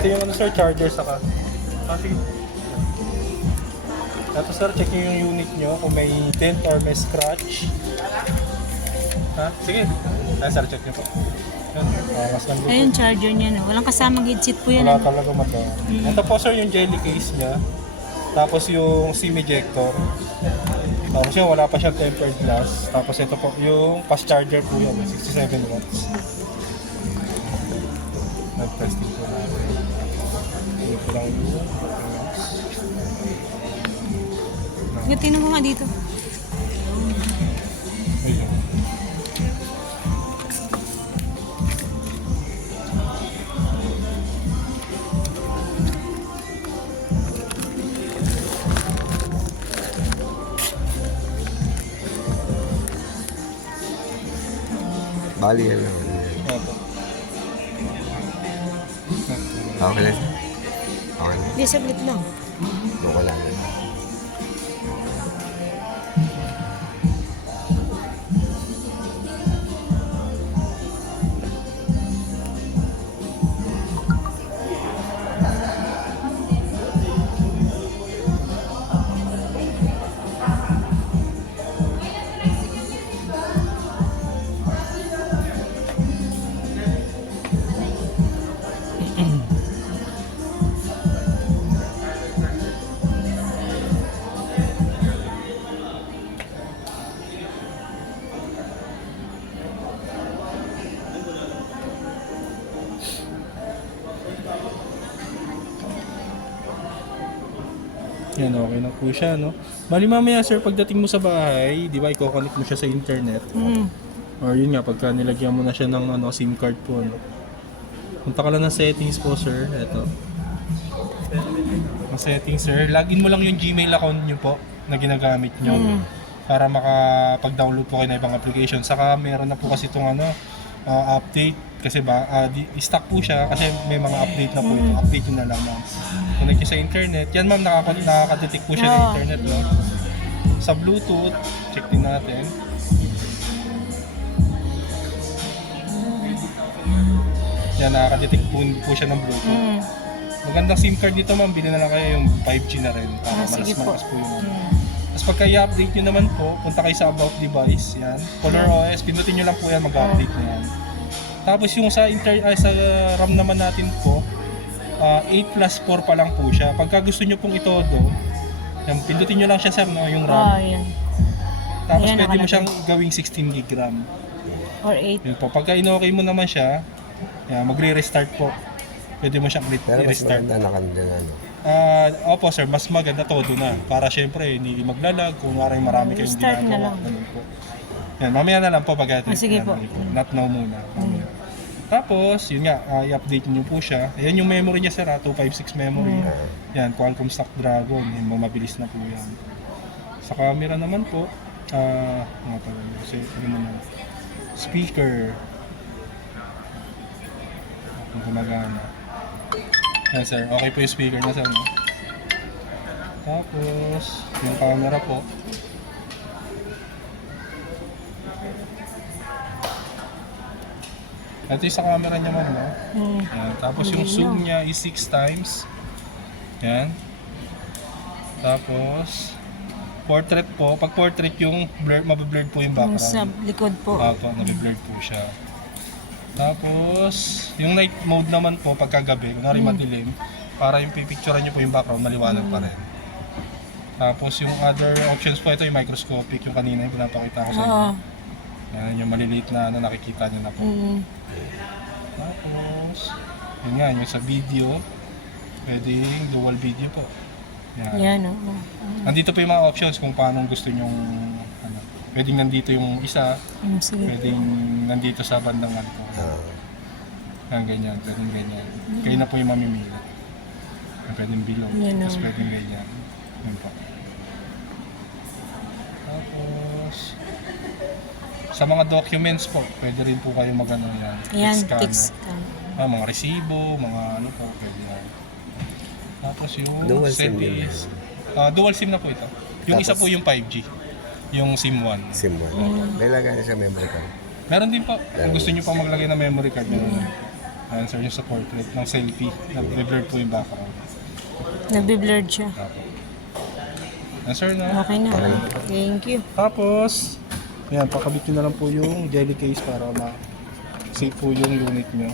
Ito yung ano sir, charger saka. Sige. Tapos sir, check nyo yung unit nyo kung may dent or may scratch. Ha? Sige. Sir, check nyo po. Yan. Mas lang dito. Ayun, charger niya, no? Walang kasamang headset po yan. Wala Ano? talaga mata. Ito po sir, yung jelly case niya. Tapos yung SIM ejector. Tapos yun, wala pa siyang tempered glass. Tapos ito po, yung fast charger po yan, 67 watts. Nag-testing po natin. Ito lang yung Tingnan mo nga dito. ayun. Bali yan lang. Ito. Okay lang. Okay lang. Hindi, saglit lang. Okay lang. Yan, okay na po siya, no? Bali mamaya sir, pagdating mo sa bahay, di ba, i-connect mo siya sa internet. Or yun nga, pagka nilagyan mo na siya ng ano, SIM card po, no? Punta ka lang ng settings po sir, eto. Ang settings sir, login mo lang yung Gmail account nyo po na ginagamit nyo. Para makapag-download po kayo ng ibang application. Saka meron na po kasi itong ano, update. Kasi ba, i-stock po siya kasi may mga update na po ito. Update nyo na lang ma'am. Connect nyo sa internet. Yan ma'am, nakaka-detect po siya ng internet. No? Sa Bluetooth, check din natin. Yan, nakaka-detect po siya ng Bluetooth. Magandang SIM card dito ma'am, bilhin na lang kayo yung 5G na rin. Para sige po. malakas po yung Tapos pagka i-update nyo naman po, punta kayo sa About Device, yan. Color OS, pindutin nyo lang po yan, mag-update na yan. Tapos yung sa sa RAM naman natin po, 8+4 pa lang po siya. Pagka gusto nyo pong itodo, yan, pindutin nyo lang siya sir, no, yung RAM. Yan. Tapos Ayan, pwede mo nakalagay. siyang gawing 16 gig RAM. Or 8. Yun po, pagka in-okay mo naman siya, yan, magre-restart po. Pwede mo siyang Pero mas i-restart. maganda na kanila ano. Opo sir, mas maganda todo na. Para syempre, hindi maglalag kung maraming marami kayong Start na ginagawa. lang. Ganun po. Yan, mamaya na lang po pag sige po. Not now muna. Mamaya. Tapos, yun nga, i-update niyo po siya. Ayan yung memory niya sir, 256 memory. Yan, Qualcomm Snapdragon. Yan, mabilis na po yan. Sa camera naman po, nga pala, kasi ano naman, speaker. Kung gumagana. Yan sir, okay po yung speaker na sir. No? Tapos, yung camera po. Ito yung sa camera niya ma'am, no? Yan. Tapos yung zoom niya is 6 times. Yan. Tapos, portrait po. Pag portrait yung blur, mabiblurred po yung Yung sa background. likod po. Opo, nabiblurred po siya. Tapos, yung night mode naman po pagkagabi, kunwari madilim, para yung pipicturean nyo po yung background, maliwanag pa rin. Tapos yung other options po, ito yung microscopic, yung kanina yung pinapakita ko sa inyo. Yan, yung maliliit na nakikita nyo na po. Tapos, yun nga, yung sa video, pwedeng dual video po. Yan. Yan, Nandito po yung mga options kung paano gusto nyong, ano, pwedeng nandito yung isa, sige. pwedeng nandito sa bandang ano po. Yan, ganyan, pwedeng ganyan. Kayo na po yung mamimili. Pwedeng below, Yan, tapos pwedeng ganyan. Yan po. Tapos, sa mga documents po, pwede rin po kayo mag-ano yan. Yan, scanner. text ka. Mga resibo, mga ano po, pwede yan. Tapos yung Dual SIM settings. Dual SIM na po ito. Yung isa Tapos- po yung 5G. Yung SIM 1. SIM 1. Nilagay na sa memory card. Meron din po. Kung gusto nyo pa maglagay ng memory card, meron. Answer nyo sa portrait ng selfie. Nag-blur po yung background. Nagbe-blurred siya. Answer na. Okay na. Thank you. Tapos, yan, pakabit nyo na lang po yung jelly case para ma-safe po yung unit nyo.